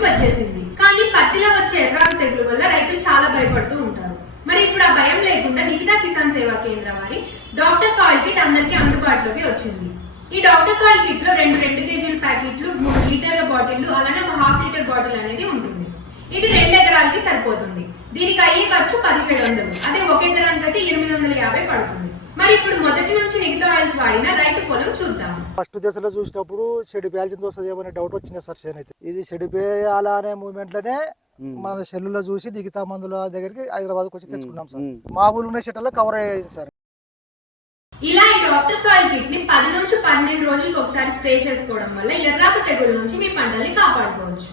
Topic వచ్చేసింది. కానీ పత్తిలో వచ్చే ఎర్రాకు తెగులు వల్ల రైతులు చాలా భయపడుతూ ఉంటారు. మరి ఇప్పుడు ఆ భయం లేకుండా నిఖితా కిసాన్ సేవా కేంద్రం వారి డాక్టర్ సాయిల్ కిట్ అందరికీ అందుబాటులోకి వచ్చింది. ఈ డాక్టర్ సాయిల్ కిట్లో రెండు రెండు కేజీల ప్యాకెట్లు మూడు లీటర్ల బాటిల్ అలానే ఒక హాఫ్ లీటర్ బాటిల్ అనేది ఉంటుంది. ఇది రెండు ఎకరాలకి సరిపోతుంది. దీనికి అయ్యే ఖర్చు పదిహేడు వందలు. అదే ఒక ఎకరానికి అయితే ఎనిమిది వందల యాభై పడుతుంది. మరి ఇప్పుడు మొదటి నుంచి మిగతా ఆయిల్స్ వాడిన ఫస్ట్ దశలో చూసినప్పుడు చెడిపోయాల్సింది వస్తుంది ఏమనే డౌట్ వచ్చింది సార్ చేను అయితే. ఇది చెడిపోయాలా అనే మూమెంట్లోనే మన సెల్లులో చూసి దిగుతా మందుల దగ్గరికి హైదరాబాద్కి వచ్చి తెచ్చుకున్నాం సార్. మా ఊళ్ళు ఉన్న చెట్లలో కవర్ అయ్యింది సార్. ఇలా ఈ డాక్టర్ సాయిల్ కిట్ని పది నుంచి పన్నెండు రోజులకు ఒకసారి స్ప్రే చేసుకోవడం వల్ల ఎర్రాకు తెగుళ్ళ నుంచి మీ పంటల్ని కాపాడుకోవచ్చు.